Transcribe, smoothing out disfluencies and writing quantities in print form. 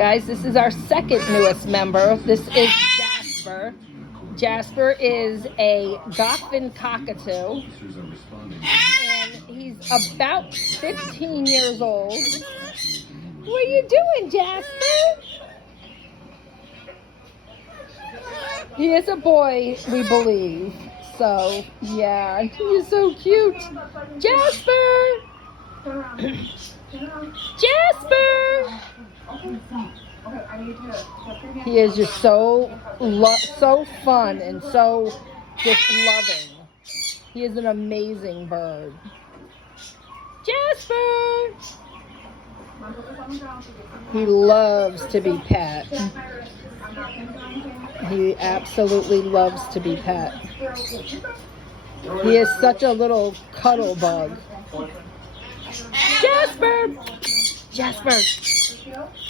Guys, this is our second newest member. This is Jasper. Jasper is a goffin cockatoo, and he's about 15 years old. What are you doing, Jasper? He is a boy, we believe. So, yeah, he is so cute. Jasper! Jasper! He is just so fun and so just loving. He is an amazing bird. Jasper! He loves to be pet. He absolutely loves to be pet. He is such a little cuddle bug. Jasper! Jasper!